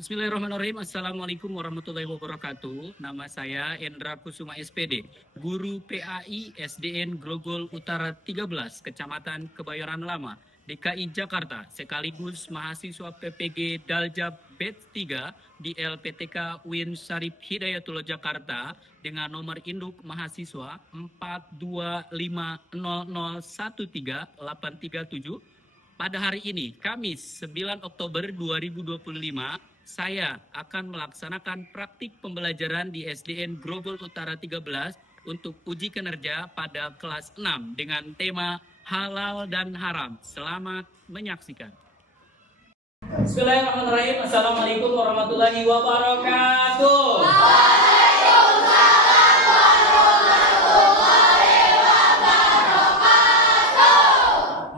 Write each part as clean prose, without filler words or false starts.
Bismillahirrahmanirrahim. Assalamualaikum warahmatullahi wabarakatuh. Nama saya Endra Kusuma SPD, Guru PAI SDN Grogol Utara 13, Kecamatan Kebayoran Lama, DKI Jakarta, sekaligus mahasiswa PPG Daljab Batch 3 di LPTK UIN Syarif Hidayatullah Jakarta dengan nomor induk mahasiswa 42500138837. Pada hari ini, Kamis 9 Oktober 2025, saya akan melaksanakan praktik pembelajaran di SDN Grogol Utara 13 untuk uji kinerja pada kelas 6 dengan tema halal dan haram. Selamat menyaksikan. Bismillahirrahmanirrahim. Assalamualaikum warahmatullahi wabarakatuh.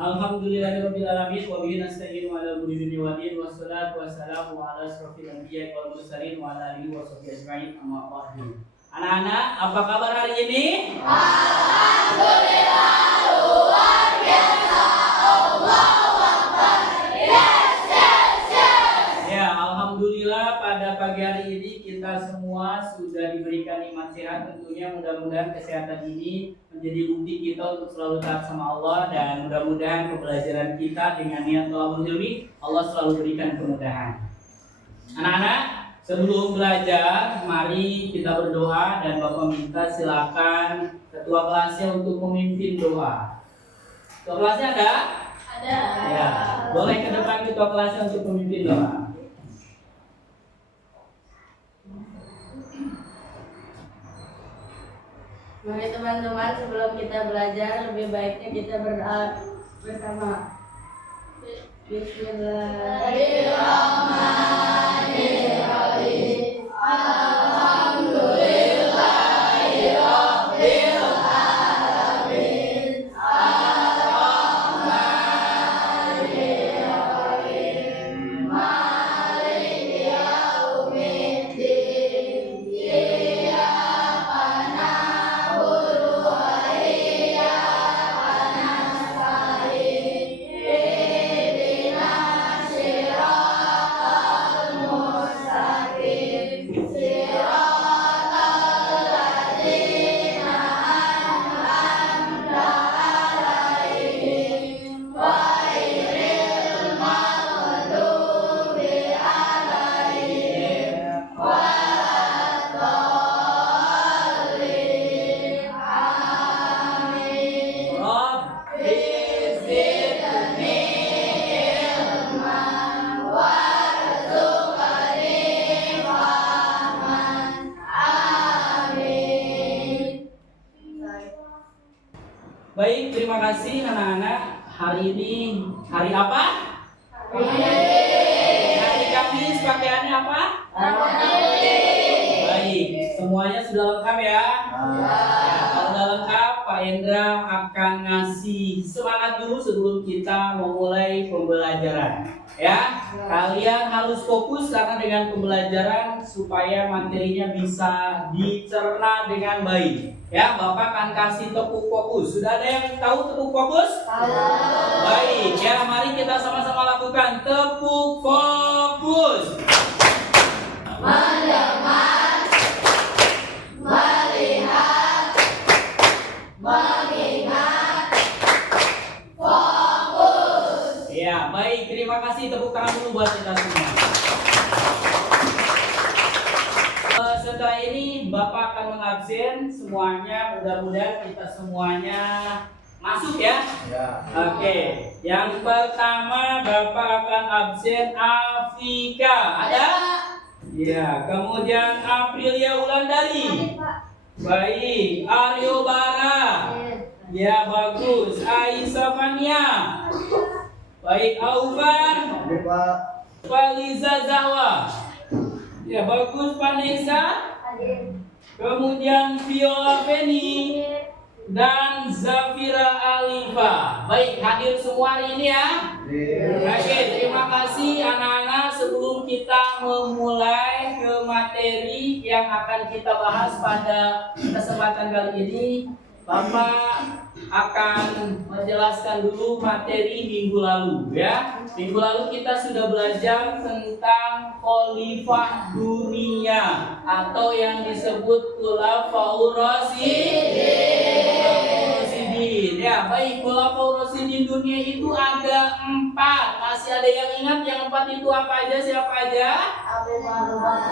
Alhamdulillahirabbil alamin wa bihi nasta'inu 'ala umuri dunya waddin wassalatu wassalamu 'ala asyrofil anbiya'i wal mursalin wa 'ala alihi wa sahbihi ajma'in amma ba'du. Anak-anak, apa kabar hari ini? Alhamdulillah, luar biasa. Allahu Akbar. Yes, yes, yes. Ya, alhamdulillah pada pagi hari ini kita semua sudah diberikan nikmat sehat. Tentunya mudah-mudahan kesehatan ini menjadi bukti kita untuk selalu taat sama Allah, dan mudah-mudahan pembelajaran kita dengan niat thalabul ilmi Allah selalu berikan kemudahan. Anak-anak, sebelum belajar mari kita berdoa, dan Bapak minta silakan ketua kelasnya untuk memimpin doa. Ketua kelasnya ada? Ada. Ya, boleh ke depan ketua kelasnya untuk memimpin doa. Mari teman-teman, sebelum kita belajar lebih baiknya kita berdoa bersama. Bismillahirrahmanirrahim. Alhamdulillahirabbil alamin. Arrahmanirrahim. Maliki yaumiddin. Iyyaka na'budu wa iyyaka nasta'in. Ihdinas siratal mustaqim. Siratal ladzina an'amta 'alaihim ghairil maghdubi 'alaihim waladdallin. Amin. Rabbi zidni ilman warzuqni fahman. Amin. Baik, terima kasih anak-anak. Hari ini hari apa? Hari Kamis. Pakaiannya apa? Baik, semuanya sudah lengkap ya? Ya, kalau sudah lengkap, Pak Endra akan ngasih semangat dulu sebelum kita memulai pembelajaran. Ya, kalian harus fokus karena dengan pembelajaran supaya materinya bisa dicerna dengan baik. Ya, Bapak akan kasih tepuk fokus. Sudah ada yang tahu tepuk fokus? Baik, ya mari kita sama-sama lakukan tepuk fokus. Mendengar, melihat, mengingat, fokus. Ya, baik, terima kasih, tepuk tangan dulu buat kita semua. Setelah ini Bapak akan mengabsen semuanya, mudah-mudahan kita semuanya masuk ya. Oke, yang pertama Bapak akan absen Afika. Ada? Ya, kemudian Aprilia Wulandari. Baik, Aryo Bara. Ya, bagus. Aisyah Fania. Baik, Auban. Faliza Zahwa. Ya, bagus. Vanessa. Kemudian Viola Feni dan Zafira Alifa. Baik, hadir semua hari ini ya. Oke, terima kasih anak-anak. Sebelum kita memulai ke materi yang akan kita bahas pada kesempatan kali ini, Bapak akan menjelaskan dulu materi minggu lalu ya. Minggu lalu kita sudah belajar tentang khalifah dunia atau yang disebut khulafaur rasyidin. Ya, baik, khulafaur rasyidin dunia itu ada 4. Masih ada yang ingat yang 4 itu apa aja? Siapa aja?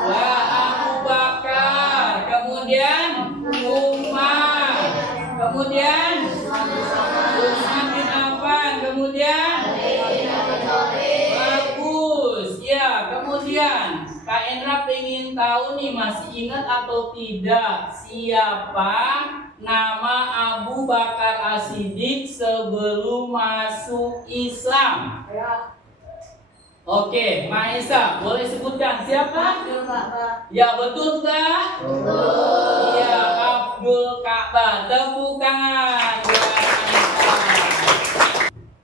Wah, Abu Bakar, kemudian Umar, kemudian Utsman bin Affan, kemudian bagus. Ya, kemudian Kak Endra pengen tahu nih, masih ingat atau tidak siapa nama Abu Bakar As-Siddiq sebelum masuk Islam? Oke, Maisa, boleh sebutkan siapa? Ya, betul tak? Betul. Ya, Abdul Ka'bah. Tepuk tangan buat Maisa.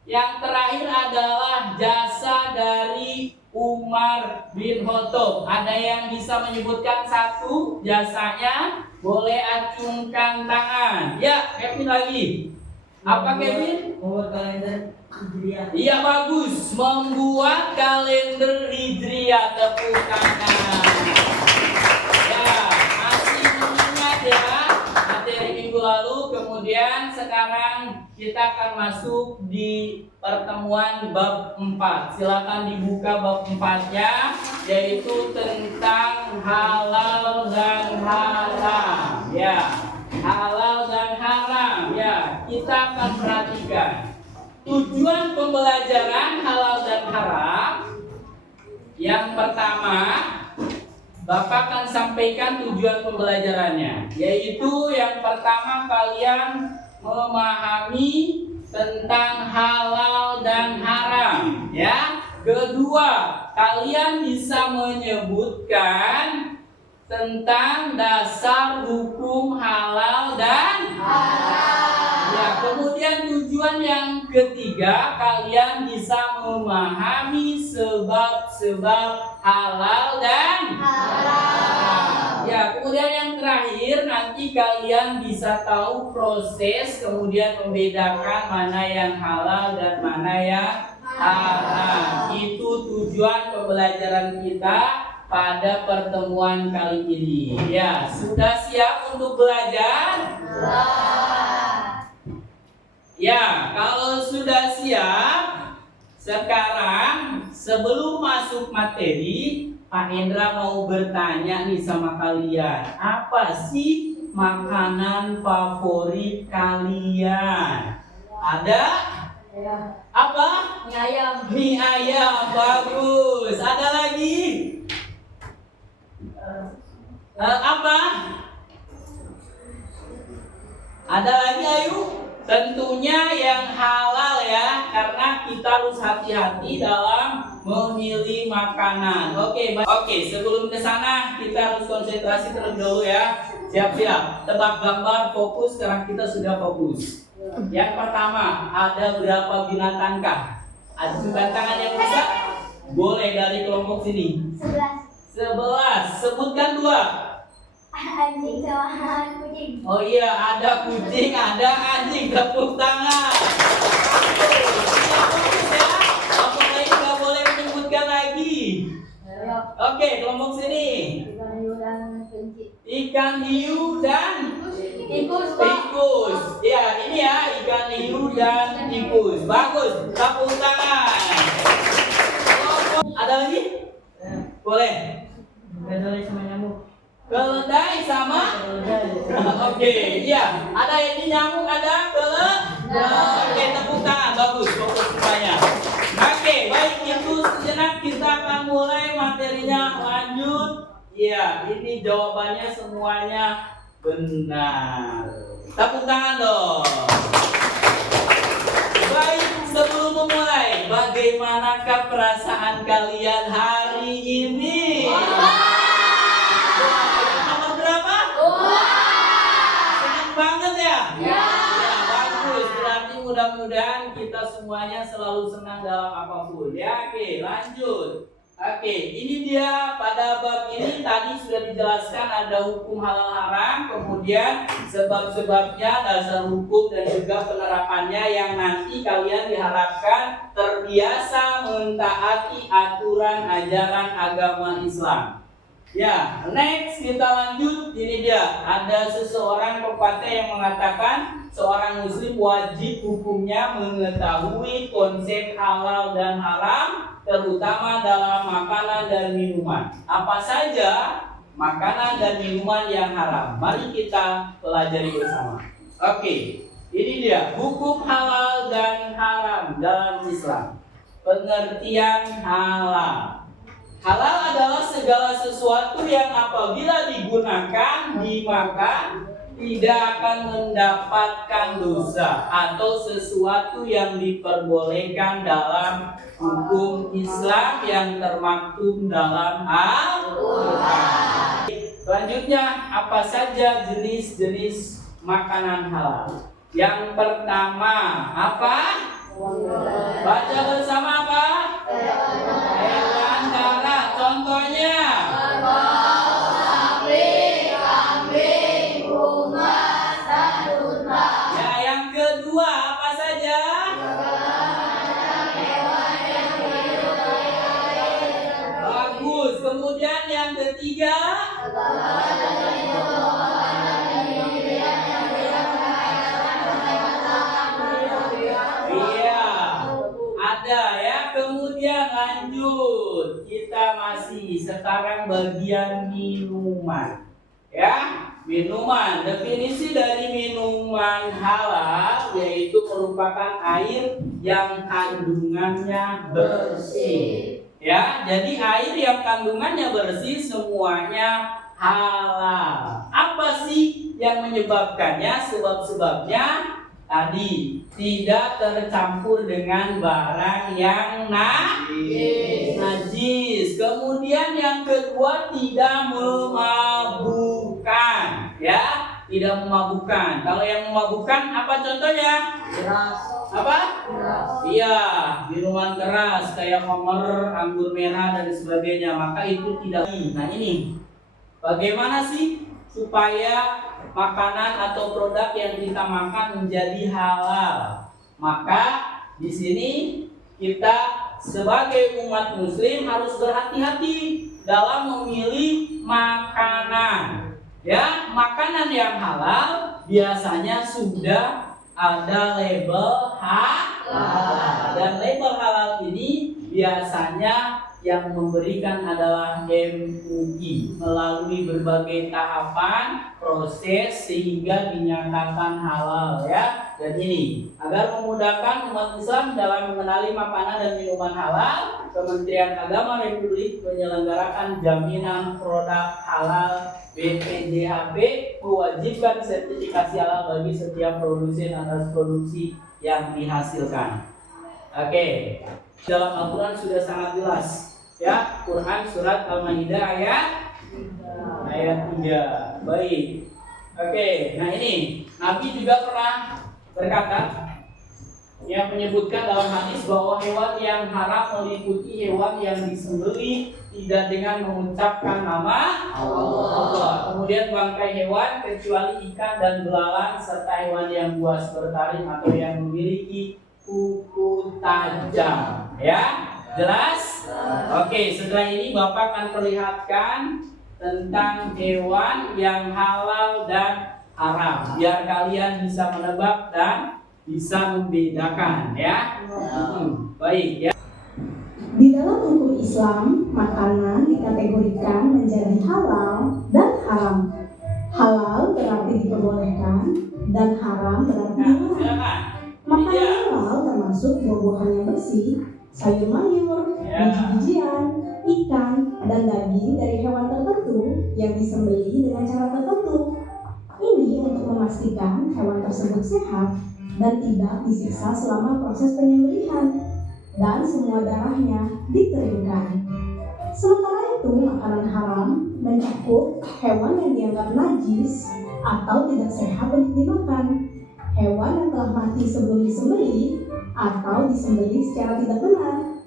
Yang terakhir adalah jasa dari Umar bin Khattab. Ada yang bisa menyebutkan satu jasanya? Boleh acungkan tangan. Ya, Kevin lagi. Apa Kevin? Membuat kalender Hijriah. Iya, bagus. Membuat kalender Hijriah. Tepuk tangan. Ya, masih mengingat ya materi minggu lalu. Kemudian sekarang kita akan masuk di pertemuan bab 4. Silakan dibuka bab 4-nya, yaitu tentang halal dan haram. Ya, halal dan haram. Ya, kita akan perhatikan tujuan pembelajaran halal dan haram. Yang pertama, Bapak akan sampaikan tujuan pembelajarannya, yaitu yang pertama kalian memahami tentang halal dan haram, ya. Kedua, kalian bisa menyebutkan tentang dasar hukum halal dan haram. Ya, kemudian tujuan yang ketiga, kalian bisa memahami sebab-sebab halal dan haram. Ya, kemudian yang terakhir nanti kalian bisa tahu proses kemudian membedakan mana yang halal dan mana yang haram. Itu tujuan pembelajaran kita pada pertemuan kali ini. Ya, sudah siap untuk belajar? Ya, kalau sudah siap, sekarang sebelum masuk materi, Pak Hendra mau bertanya nih sama kalian. Apa sih makanan favorit kalian? Ada? Apa? Mie ayam. Mie ayam, bagus. Ada lagi? Apa? Ada lagi, ayo? Tentunya yang halal ya, karena kita harus hati-hati dalam memilih makanan. Oke, sebelum ke sana kita harus konsentrasi terlebih dahulu ya. Siap-siap, tebak gambar, fokus. Sekarang kita sudah fokus. Yang pertama, ada berapa binatangkah? Ajukan tangan yang bisa. Boleh dari kelompok sini. 11. Sebutkan 2. Anjing sama kucing. Oh iya, ada kucing, ada anjing. Tepuk tangan. Apa lain nggak boleh menyebutkan lagi? Oke, kelompok sini. Ikan hiu dan kelinci. Ikan hiu dan Tikus, Pak. tikus. Ya, ini ya, ikan hiu dan tikus. Bagus. Tepuk tangan. Ada lagi? Boleh. Keledai sama nyamuk. Keledai sama? Oke, iya. Ada ini nyamuk, ada keledai. Oke, tepuk tangan. Bagus, fokus semuanya. Oke, baik, itu sejenak kita akan mulai materinya. Lanjut. Iya, ini jawabannya semuanya benar. Tepuk tangan dong. Baik, sebelum memulai, bagaimanakah perasaan kalian hari ini? Nomor berapa? Senang banget ya? Ya, bagus. Berarti mudah-mudahan kita semuanya selalu senang dalam apapun. Ya, oke, lanjut. Oke, ini dia pada bab ini tadi sudah dijelaskan ada hukum halal haram, kemudian sebab-sebabnya, dasar hukum dan juga penerapannya yang nanti kalian diharapkan terbiasa mentaati aturan ajaran agama Islam. Ya, next kita lanjut. Ini dia, ada seseorang pepatah yang mengatakan seorang muslim wajib hukumnya mengetahui konsep halal dan haram, terutama dalam makanan dan minuman. Apa saja makanan dan minuman yang haram? Mari kita pelajari bersama. Oke, ini dia hukum halal dan haram dalam Islam. Pengertian halal. Halal adalah segala sesuatu yang apabila digunakan, dimakan, tidak akan mendapatkan dosa, atau sesuatu yang diperbolehkan dalam hukum Islam yang termaktub dalam Al-Quran. Selanjutnya, apa saja jenis-jenis makanan halal? Yang pertama, apa? Baca bersama apa? Hewan darat. Contohnya? Ya, yang kedua apa saja? Bagus. Kemudian yang ketiga? Iya, ada ya. Kemudian lanjut. Kita masih sekarang bagian minuman. Ya, minuman. Definisi dari minuman halal yaitu merupakan air yang kandungannya bersih. Ya, jadi air yang kandungannya bersih semuanya halal. Apa sih yang menyebabkannya? Sebab-sebabnya tadi tidak tercampur dengan barang yang najis. Kemudian yang kedua tidak memabukkan, ya, tidak memabukkan. Kalau yang memabukkan apa contohnya? Keras. Apa? Iya, minuman keras kayak homer, anggur merah dan sebagainya. Maka itu tidak. Nah ini, bagaimana sih supaya makanan atau produk yang kita makan menjadi halal? Maka di sini kita sebagai umat muslim harus berhati-hati dalam memilih makanan. Ya, makanan yang halal biasanya sudah ada label halal. Dan label halal ini biasanya yang memberikan adalah MUI melalui berbagai tahapan proses sehingga dinyatakan halal, ya. Dan ini agar memudahkan umat Islam dalam mengenali makanan dan minuman halal, Kementerian Agama Republik menyelenggarakan jaminan produk halal BPJHP, mewajibkan sertifikasi halal bagi setiap produsen atas produksi yang dihasilkan. Oke, dalam Al-Quran sudah sangat jelas. Ya, Quran surat Al-Maidah ayat 3. Baik. Oke, nah ini Nabi juga pernah berkata yang menyebutkan dalam hadis bahwa hewan yang haram meliputi hewan yang disembelih tidak dengan mengucapkan nama Allah. Kemudian bangkai hewan kecuali ikan dan belalang serta hewan yang buas bertaring atau yang memiliki kuku tajam. Ya, jelas? Oke, setelah ini Bapak akan perlihatkan tentang hewan yang halal dan haram, biar kalian bisa menebak dan bisa membedakan, ya. Baik, ya. Di dalam hukum Islam, makanan dikategorikan menjadi halal dan haram. Halal berarti diperbolehkan dan haram berarti dilarang. Makanan halal termasuk buah-buahan yang bersih, sayur mayur, biji-bijian, ikan, dan daging dari hewan tertentu yang disembelih dengan cara tertentu. Ini untuk memastikan hewan tersebut sehat dan tidak disiksa selama proses penyembelihan, dan semua darahnya dikeringkan. Sementara itu, makanan haram mencakup hewan yang dianggap najis atau tidak sehat untuk dimakan, hewan yang telah mati sebelum disembelih atau disembelih secara tidak benar,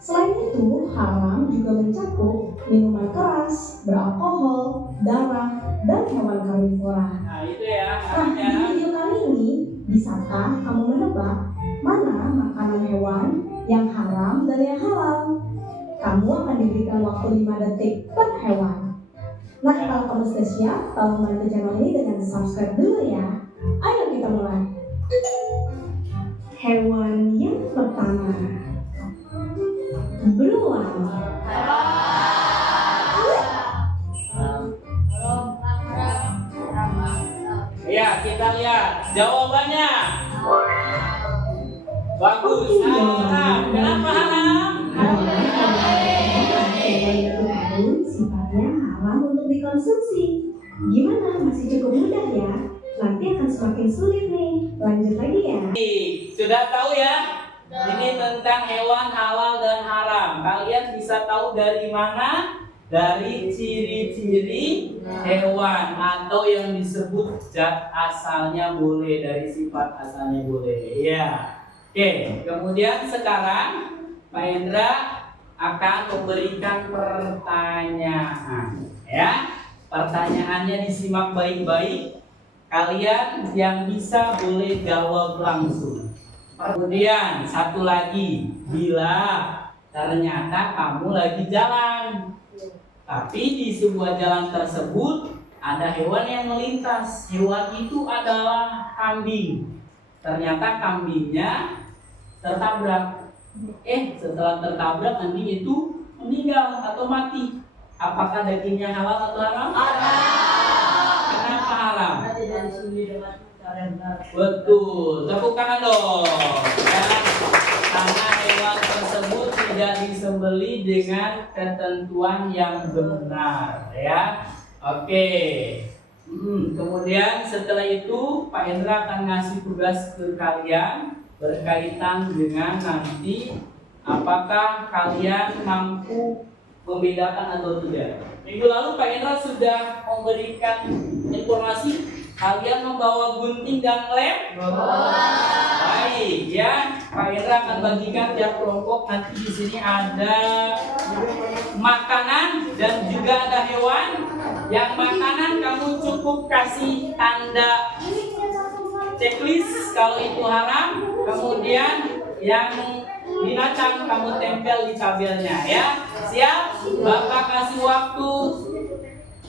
Selain itu, haram juga mencakup minuman keras, beralkohol, darah, dan hewan karnivora. Nah itu ya Nah, di haramnya. video kali ini, bisakah kamu menebak mana makanan hewan yang haram dan yang halal? Kamu akan diberikan waktu 5 detik per hewan. Nah, kalau kamu sudah siap, tolong bantu channel ini dengan subscribe dulu ya. Ayo kita mulai. Hewan yang pertama, beruang. Ya kita lihat jawabannya. Bagus. Haram. Kenapa haram? Hewan itu pun sifatnya haram untuk dikonsumsi. Gimana? Masih cukup mudah ya? Nanti akan semakin sulit nih. Lanjut lagi ya. Sudah tahu ya? Ini tentang hewan halal dan haram. Kalian bisa tahu dari mana? Dari ciri-ciri hewan atau yang disebut zat asalnya boleh, dari sifat asalnya boleh. Ya. Oke, kemudian sekarang Pak Hendra akan memberikan pertanyaan. Ya. Pertanyaannya disimak baik-baik. Kalian yang bisa boleh jawab langsung. Kemudian satu lagi, bila ternyata kamu lagi jalan, tapi di sebuah jalan tersebut ada hewan yang melintas. Hewan itu adalah kambing. Ternyata kambingnya tertabrak. Setelah tertabrak kambing itu meninggal atau mati. Apakah dagingnya halal atau haram? Kenapa haram? Betul, tepuk tangan dong. Ya, karena hewan tersebut tidak disembelih dengan ketentuan yang benar, ya. Oke. Kemudian setelah itu Pak Hendra akan ngasih tugas ke kalian berkaitan dengan nanti apakah kalian mampu membedakan atau tidak. Minggu lalu Pak Hendra sudah memberikan informasi. Kalian membawa gunting dan lem? Baik, ya. Pak Hendra akan bagikan tiap kelompok. Nanti di sini ada makanan dan juga ada hewan. Yang makanan kamu cukup kasih tanda checklist kalau itu haram. Kemudian yang binatang kamu tempel di tabelnya, ya. Siap? Bapak kasih waktu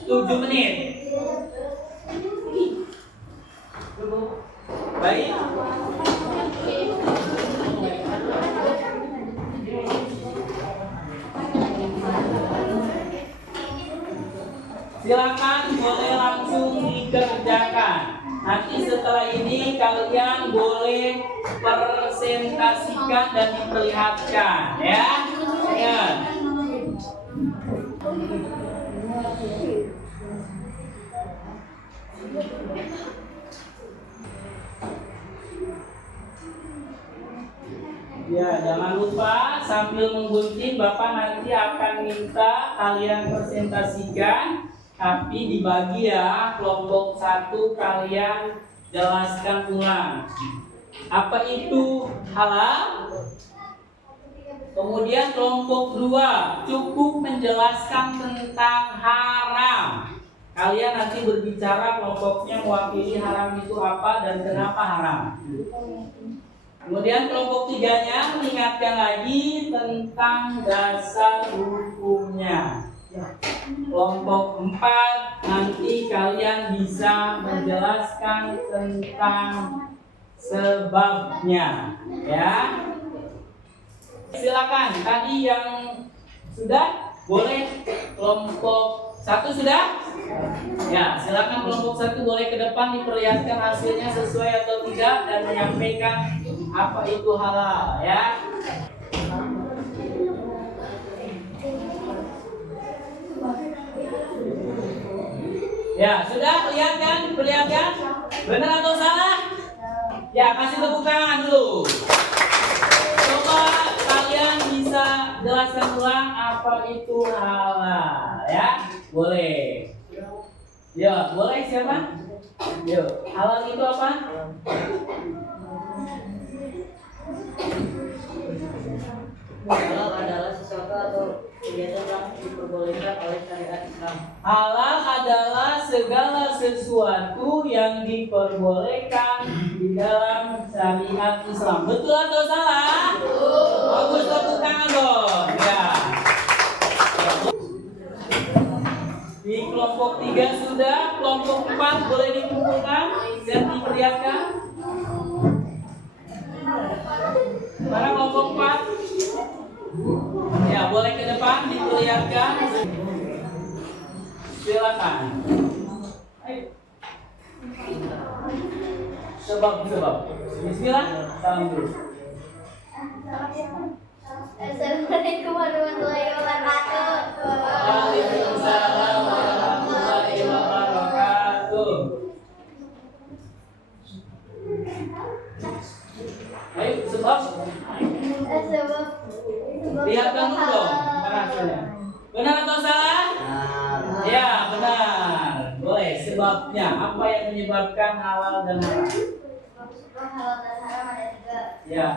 7 menit. Baik. Silakan boleh langsung dikerjakan. Nanti setelah ini kalian boleh presentasikan dan diperlihatkan, ya. Ingat. Ya, jangan lupa sambil menggunting Bapak nanti akan minta kalian presentasikan, tapi dibagi ya, kelompok 1 kalian jelaskan ulang. Apa itu halal? Kemudian kelompok 2 cukup menjelaskan tentang haram. Kalian nanti berbicara kelompoknya mewakili haram itu apa dan kenapa haram. Kemudian kelompok 3-nya mengingatkan lagi tentang dasar hukumnya. Kelompok 4 nanti kalian bisa menjelaskan tentang sebabnya, ya. Silakan, tadi yang sudah boleh kelompok 1 sudah? Ya, silakan kelompok 1 boleh ke depan diperlihatkan hasilnya sesuai atau tidak dan menyampaikan apa itu halal, ya. Ya, sudah perlihatkan? Benar atau salah? Ya, kasih tepuk tangan dulu. Coba kalian bisa jelaskan ulang apa itu halal, ya. Boleh. Ya, boleh siapa? Yuk, halal itu apa? Halal adalah sesuatu atau kegiatan yang diperbolehkan oleh syariat Islam. Halal adalah segala sesuatu yang diperbolehkan di dalam syariat Islam. Betul atau salah? Bagus, tepuk tangan dong. Ya. Di kelompok 3 sudah, kelompok 4 boleh dikumpulkan dan diperlihatkan. Mana kelompok 4? Ya, boleh ke depan diperlihatkan. Silakan. Ayo. Sebab. Bismillah. Salam dulu. Assalamualaikum warahmatullahi wabarakatuh. Waalaikumsalam warahmatullahi wabarakatuh. Ayo, sebab. Lihatkan dulu dong hasilnya. Benar atau salah? Ya, benar. Boleh. Sebabnya apa yang menyebabkan halal dan haram? Halal dan haram ada 3. Ya.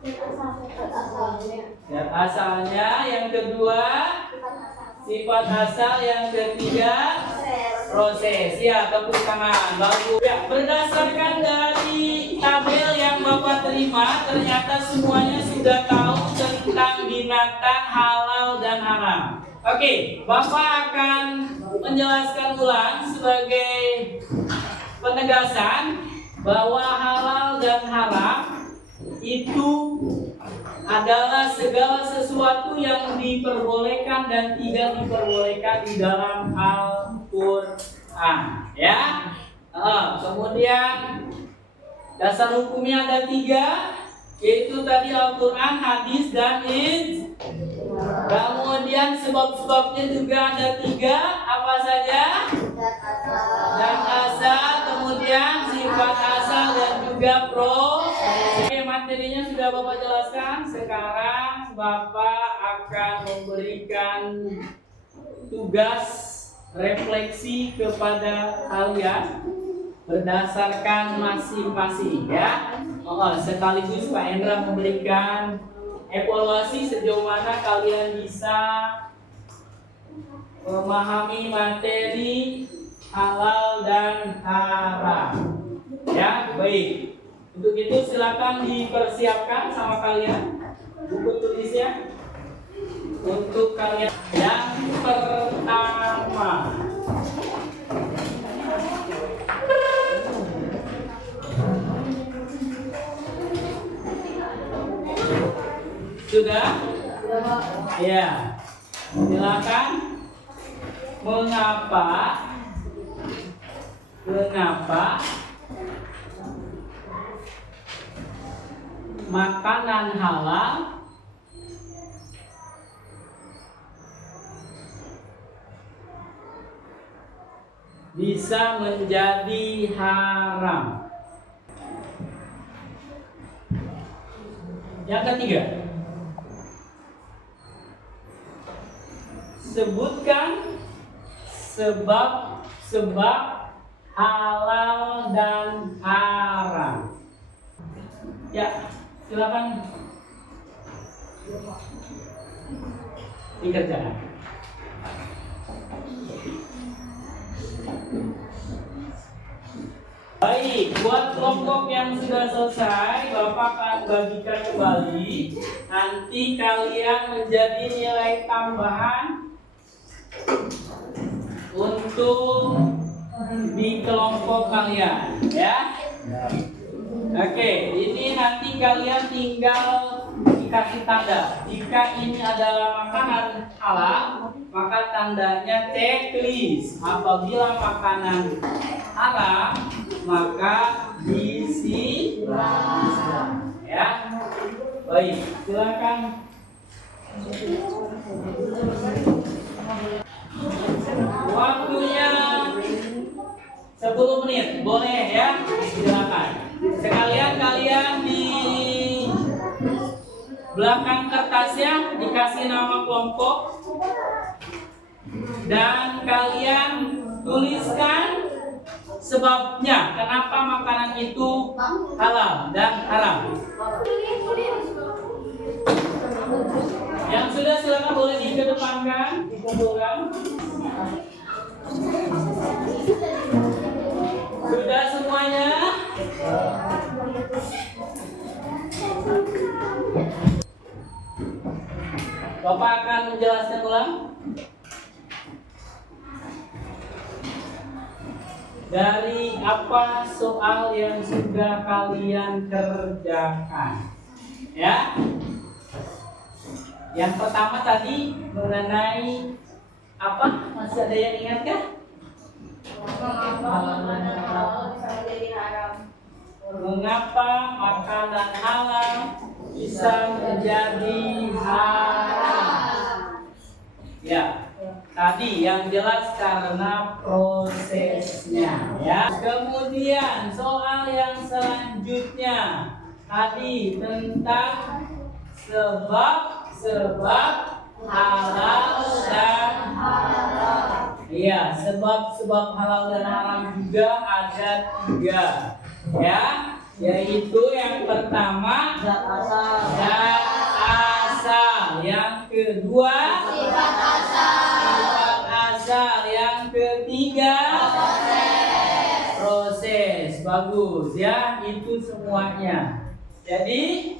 Sifat asalnya. Yang kedua, sifat asal. Yang ketiga, proses. Ya, tepuk tangan. Bagus. Ya, berdasarkan dari tabel yang Bapak terima, ternyata semuanya sudah tahu tentang binatang halal dan haram. Oke, Bapak akan menjelaskan ulang sebagai penegasan bahwa halal dan haram itu adalah segala sesuatu yang diperbolehkan dan tidak diperbolehkan di dalam Al-Quran. Ya. Kemudian dasar hukumnya ada 3, yaitu tadi Al-Quran, hadis, dan ijma. Kemudian sebab-sebabnya juga ada 3, apa saja? Dan asal, kemudian sifat asal dan juga proses. Oke, materinya sudah Bapak jelaskan. Sekarang Bapak akan memberikan tugas refleksi kepada kalian berdasarkan masing-masing, ya. Sekaligus Pak Hendra memberikan evaluasi sejauh mana kalian bisa memahami materi halal dan haram. Ya, baik. Untuk itu silakan dipersiapkan sama kalian buku tulisnya. Untuk kalian yang pertama, sudah? Ya. Silakan. Mengapa makanan halal bisa menjadi haram? Yang ketiga, sebutkan sebab halal dan haram. Ya, silakan dikerjakan. Baik, buat kelompok yang sudah selesai, Bapak akan bagikan kembali. Nanti kalian menjadi nilai tambahan untuk di kelompok kalian, ya. Oke, ini nanti kalian tinggal dikasih tanda. Jika ini adalah makanan halal, maka tandanya checklist. Apabila makanan haram, maka disilang. Ya, baik. Silakan. Waktunya 10 menit, boleh ya? Silakan. Sekalian kalian di belakang kertasnya dikasih nama kelompok dan kalian tuliskan sebabnya kenapa makanan itu halal dan haram. Yang sudah silakan boleh dikedepankan, dikumpulkan. Sudah semuanya? Bapak akan menjelaskan ulang. Dari apa soal yang sudah kalian kerjakan? Ya. Yang pertama tadi mengenai apa? Masih ada yang ingat kah? Mengapa makanan halal bisa menjadi haram? Ya, tadi yang jelas karena prosesnya, ya. Kemudian soal yang selanjutnya tadi tentang sebab halal dan haram. Iya, sebab halal dan haram juga ada 3, ya, yaitu yang pertama zat asal, yang kedua sifat asal, yang ketiga proses. Bagus ya, itu semuanya. Jadi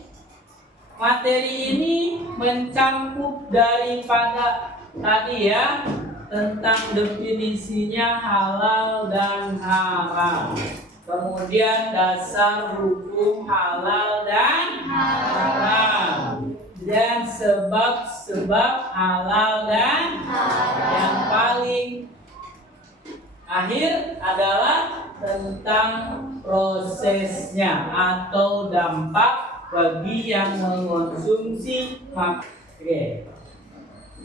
materi ini mencakup daripada tadi ya, tentang definisinya halal dan haram. Kemudian dasar hukum halal dan haram. Dan sebab halal dan haram. Yang paling akhir adalah tentang prosesnya atau dampak bagi yang mengonsumsi makanan.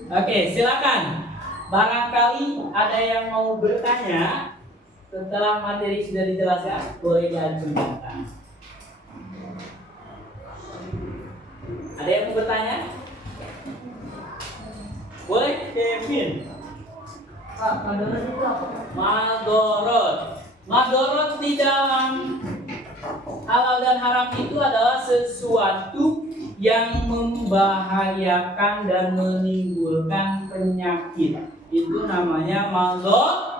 Oke, silakan. Barangkali ada yang mau bertanya setelah materi sudah dijelaskan, boleh diajukan. Ada yang mau bertanya? Boleh, Kevin. Pak, madorot itu apa? Madorot di dalam halal dan haram itu adalah sesuatu yang membahayakan dan menimbulkan penyakit. Itu namanya madorot.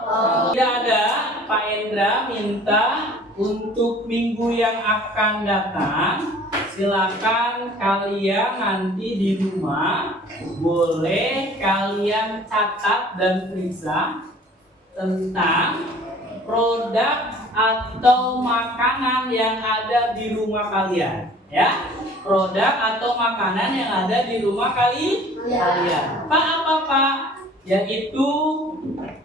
Tidak ada, Pak Endra minta untuk minggu yang akan datang, silakan kalian nanti di rumah boleh kalian catat dan periksa tentang produk atau makanan yang ada di rumah kalian, ya. Produk atau makanan yang ada di rumah kalian. Pak apa Pak? Yaitu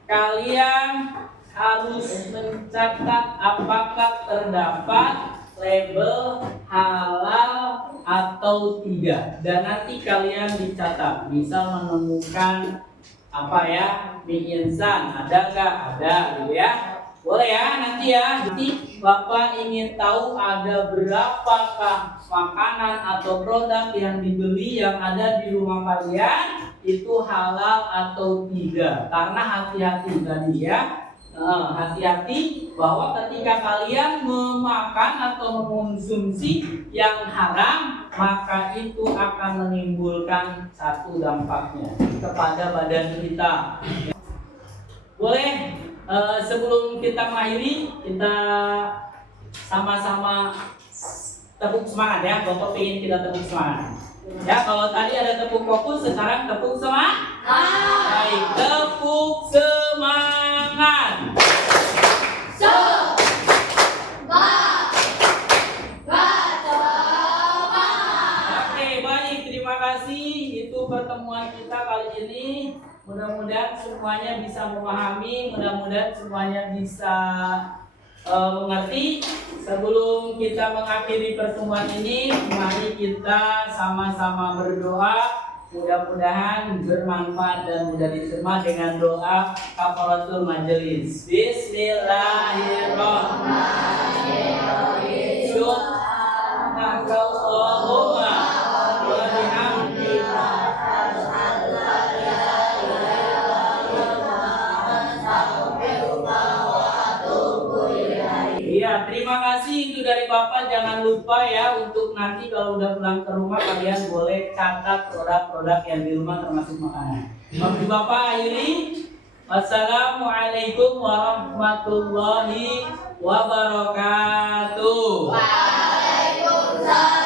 kalian harus mencatat apakah terdapat label halal atau tidak, dan nanti kalian dicatat. Misal menemukan apa ya, mie instan, ada nggak? Ada gitu ya. Boleh ya, nanti ya. Nanti Bapak ingin tahu ada berapakah makanan atau produk yang dibeli yang ada di rumah kalian itu halal atau tidak. Karena hati-hati tadi ya. Hati-hati bahwa ketika kalian memakan atau mengonsumsi yang haram, maka itu akan menimbulkan satu dampaknya kepada badan kita. Boleh, sebelum kita mengakhiri, kita sama-sama tepuk semangat ya. Bapak ingin kita tepuk semangat. Ya, kalau tadi ada tepuk fokus, sekarang tepuk semangat. Baik, tepuk semangat. Oke, baik, terima kasih. Itu pertemuan kita kali ini. Mudah-mudahan semuanya bisa memahami, mudah-mudahan semuanya bisa mengerti. Sebelum kita mengakhiri pertemuan ini, mari kita sama-sama berdoa. Mudah-mudahan bermanfaat dan mudah diterima dengan doa kafaratul majelis. Bismillahirrahmanirrahim. Subhanakallahumma wa bihamdika asyhadu an la ilaha illa anta astaghfiruka wa atubu ilaik. Iya, terima kasih itu dari Bapak. Jangan lupa ya untuk nanti kalau udah pulang ke rumah kalian boleh catat produk-produk yang di rumah termasuk makanan. Bapak Bapak akhiri. Wassalamualaikum warahmatullahi wabarakatuh. Waalaikumsalam.